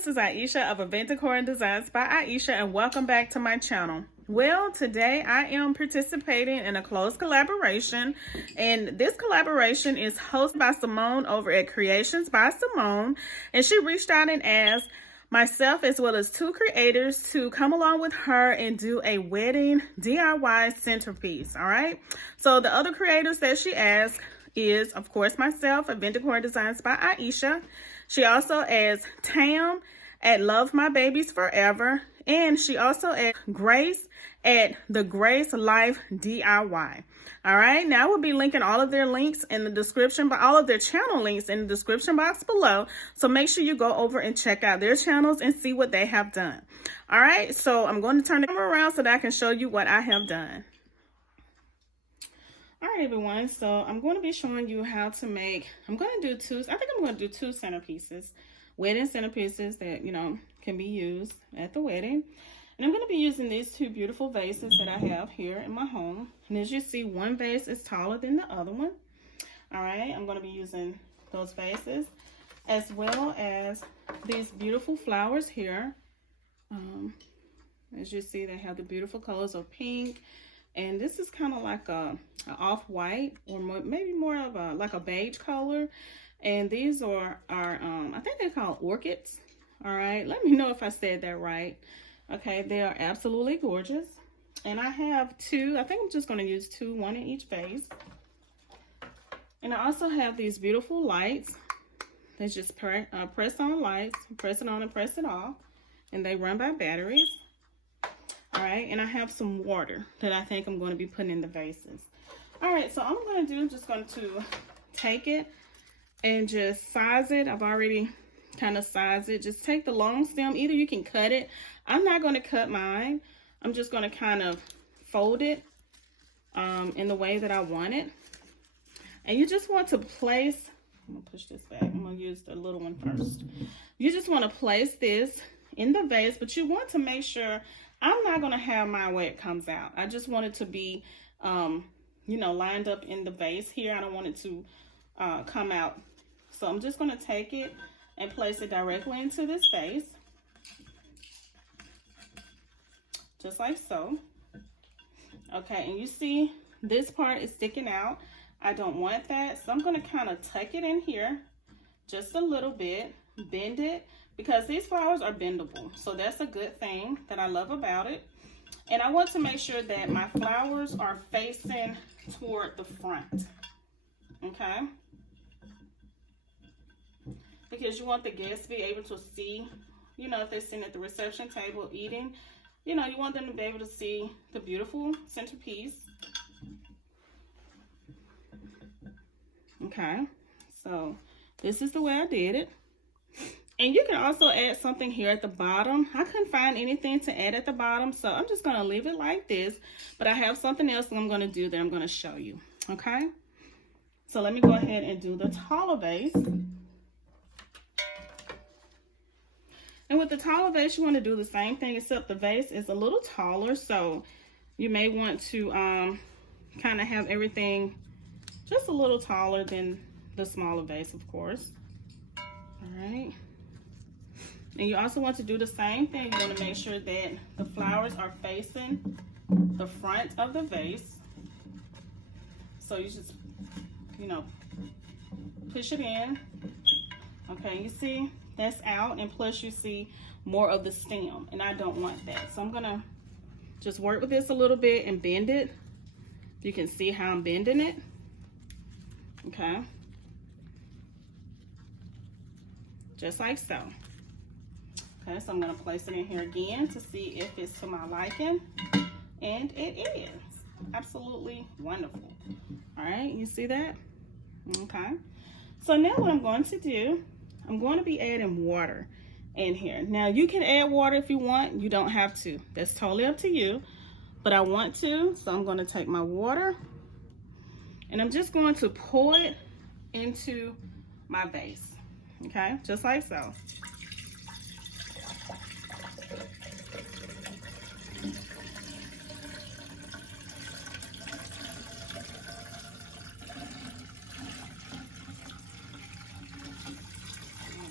this is Ieasha of Decor and Designs by Ieasha, and welcome back to my channel. Well, today I am participating in a close collaboration, and this collaboration is hosted by Simone over at Creations by Simone, and she reached out and asked myself as well as 2 creators to come along with her and do a wedding DIY centerpiece. All right, so the other creators that she asked is, of course, myself at Decor and Designs by Ieasha. She also adds Tam at Lovemybabies Forever, and she also adds Grace at the Grace Life DIY. All right, now we'll be linking all of their links in the description, but all of their channel links in the description box below. So make sure you go over and check out their channels and see what they have done. All right, so I'm going to turn the camera around so that I can show you what I have done. All right, everyone, so I'm going to be showing you how to make, I'm going to do 2 centerpieces, wedding centerpieces that, you know, can be used at the wedding. And I'm going to be using these 2 beautiful vases that I have here in my home. And as you see, one vase is taller than the other one. All right, I'm going to be using those vases as well as these beautiful flowers here. As you see, they have the beautiful colors of pink. And this is kind of like a off-white, or maybe more of a like a beige color. And these are I think they're called orchids. All right, let me know if I said that right. Okay, they are absolutely gorgeous. And I have 2. I think I'm just going to use 2, 1 in each vase. And I also have these beautiful lights. They just press on lights, press it on and press it off, and they run by batteries. All right, and I have some water that I think I'm going to be putting in the vases. All right, so all I'm going to do is just going to take it and just size it. I've already kind of sized it. Just take the long stem. Either you can cut it. I'm not going to cut mine. I'm just going to kind of fold it in the way that I want it. And you just want to place, I'm going to push this back. I'm going to use the little one first. You just want to place this in the vase, but you want to make sure, I'm not going to have mine where it comes out. I just want it to be, you know, lined up in the vase here. I don't want it to come out. So I'm just going to take it and place it directly into this vase. Just like so. Okay, and you see this part is sticking out. I don't want that. So I'm going to kind of tuck it in here just a little bit, bend it, because these flowers are bendable. So that's a good thing that I love about it. And I want to make sure that my flowers are facing toward the front. Okay? Because you want the guests to be able to see, you know, if they're sitting at the reception table eating, you know, you want them to be able to see the beautiful centerpiece. Okay, so this is the way I did it. And you can also add something here at the bottom. I couldn't find anything to add at the bottom, so I'm just going to leave it like this. But I have something else that I'm going to do that I'm going to show you. Okay, so let me go ahead and do the taller vase. And with the taller vase, you want to do the same thing, except the vase is a little taller. So you may want to kind of have everything just a little taller than the smaller vase, of course. All right. And you also want to do the same thing. You want to make sure that the flowers are facing the front of the vase. So you just, you know, push it in. Okay, you see? That's out, and plus you see more of the stem, and I don't want that. So I'm gonna just work with this a little bit and bend it. You can see how I'm bending it. Okay, just like so. Okay, so I'm gonna place it in here again to see if it's to my liking, and it is absolutely wonderful. All right, you see that? Okay, so now what I'm going to do, I'm going to be adding water in here. Now, you can add water if you want. You don't have to. That's totally up to you. But I want to, so I'm going to take my water, and I'm just going to pour it into my vase. Okay, just like so.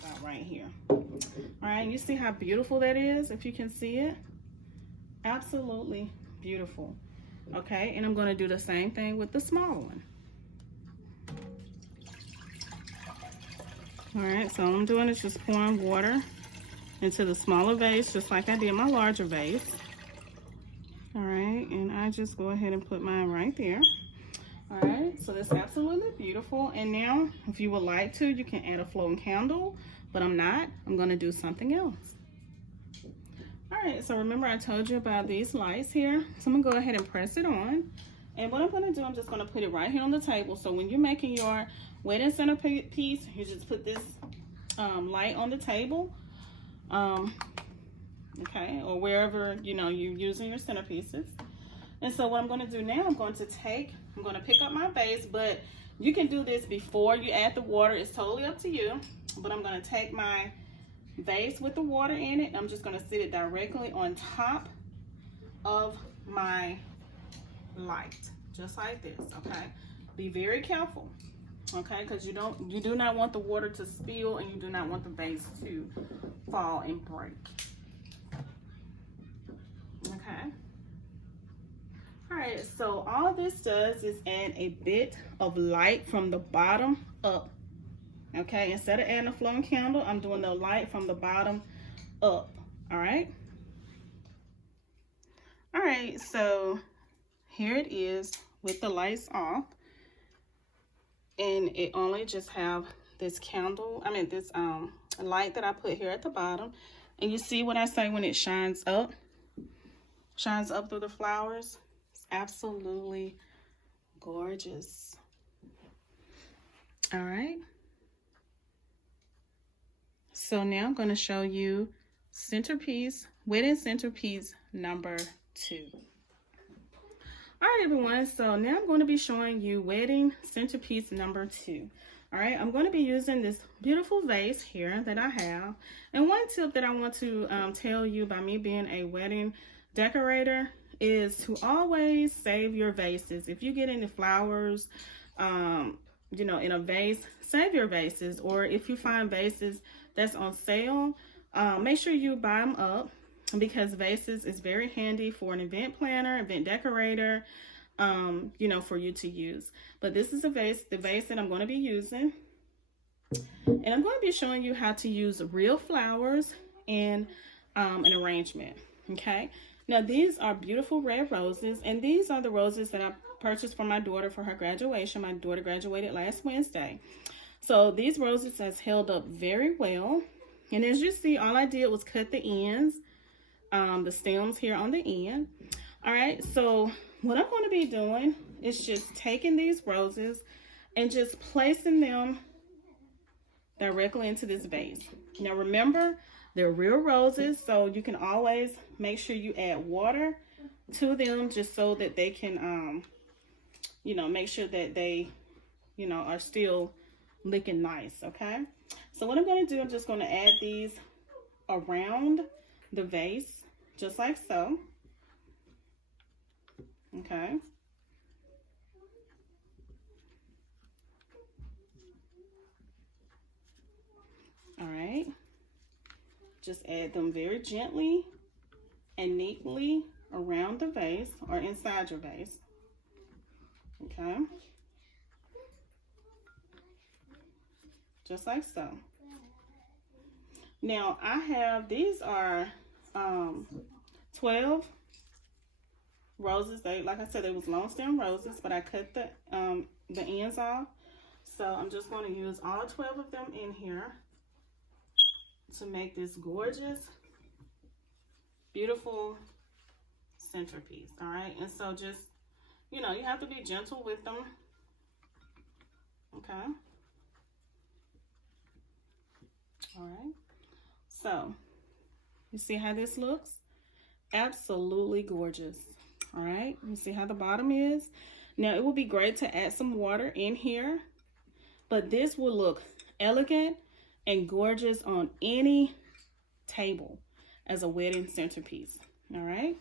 About right here. All right, you see how beautiful that is, if you can see it? Absolutely beautiful. Okay, and I'm going to do the same thing with the small one. All right, so all I'm doing is just pouring water into the smaller vase, just like I did my larger vase. All right, and I just go ahead and put mine right there. All right, so that's absolutely beautiful. And now, if you would like to, you can add a floating candle, but I'm not. I'm going to do something else. All right, so remember I told you about these lights here. So I'm going to go ahead and press it on. And what I'm going to do, I'm just going to put it right here on the table. So when you're making your wedding centerpiece, you just put this light on the table. Okay, or wherever, you know, you're using your centerpieces. And so what I'm going to do now, I'm going to pick up my vase, but you can do this before you add the water. It's totally up to you. But I'm going to take my vase with the water in it. I'm just going to sit it directly on top of my light, just like this. Okay, be very careful, okay, because you do not want the water to spill, and you do not want the vase to fall and break. Okay. All right, so all this does is add a bit of light from the bottom up. Okay, instead of adding a floating candle, I'm doing the light from the bottom up. All right. All right, so here it is with the lights off, and it only just have this this light that I put here at the bottom. And you see what I say when it shines up through the flowers? It's absolutely gorgeous. All right. So now I'm going to show you wedding centerpiece number 2. All right, everyone. So now I'm going to be showing you wedding centerpiece number 2. All right, I'm going to be using this beautiful vase here that I have. And one tip that I want to tell you by me being a wedding decorator is to always save your vases. If you get any flowers, you know, in a vase, save your vases. Or if you find vases that's on sale, make sure you buy them up, because vases is very handy for an event planner, event decorator, you know, for you to use. But this is the vase that I'm going to be using. And I'm going to be showing you how to use real flowers in an arrangement. Okay. Now, these are beautiful red roses, and these are the roses that I purchased for my daughter for her graduation. My daughter graduated last Wednesday. So these roses has held up very well. And as you see, all I did was cut the ends, the stems here on the end. All right, so what I'm going to be doing is just taking these roses and just placing them directly into this vase. Now remember, they're real roses, so you can always make sure you add water to them just so that they can, you know, make sure that they, you know, are still looking nice, okay? So what I'm going to do, I'm just going to add these around the vase, just like so. Okay. All right. Just add them very gently and neatly around the vase or inside your vase. Okay. Just like so. Now I have, these are 12 roses. They, like I said, they was long stem roses, but I cut the ends off. So I'm just going to use all 12 of them in here to make this gorgeous, beautiful centerpiece. All right, and so just, you know, you have to be gentle with them. Okay. All right, so you see how this looks? Absolutely gorgeous. All right, you see how the bottom is? Now it would be great to add some water in here, but this will look elegant and gorgeous on any table as a wedding centerpiece. All right,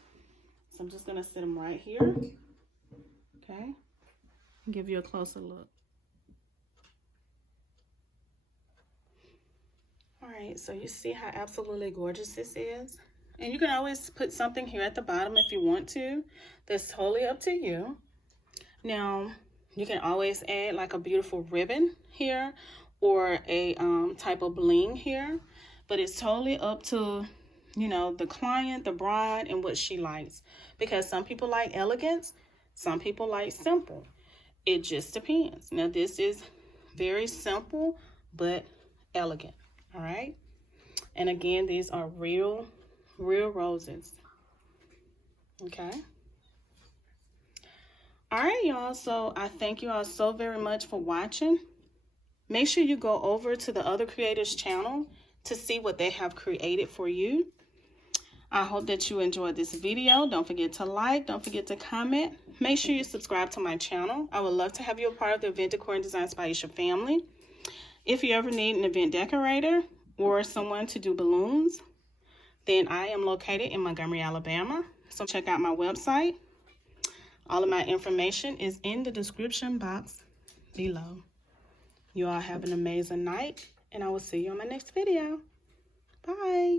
so I'm just gonna sit them right here. Okay, give you a closer look. All right, so you see how absolutely gorgeous this is? And you can always put something here at the bottom if you want to. That's totally up to you. Now, you can always add like a beautiful ribbon here or a type of bling here. But it's totally up to, you know, the client, the bride, and what she likes. Because some people like elegance, some people like simple. It just depends. Now, this is very simple, but elegant. All right. And again, these are real roses. Okay. All right, y'all. So I thank you all so very much for watching. Make sure you go over to the other creators' channel to see what they have created for you. I hope that you enjoyed this video. Don't forget to like. Don't forget to comment. Make sure you subscribe to my channel. I would love to have you a part of the Event Decor and Designs by Ieasha family. If you ever need an event decorator or someone to do balloons, then I am located in Montgomery, Alabama. So check out my website. All of my information is in the description box below. You all have an amazing night, and I will see you on my next video. Bye.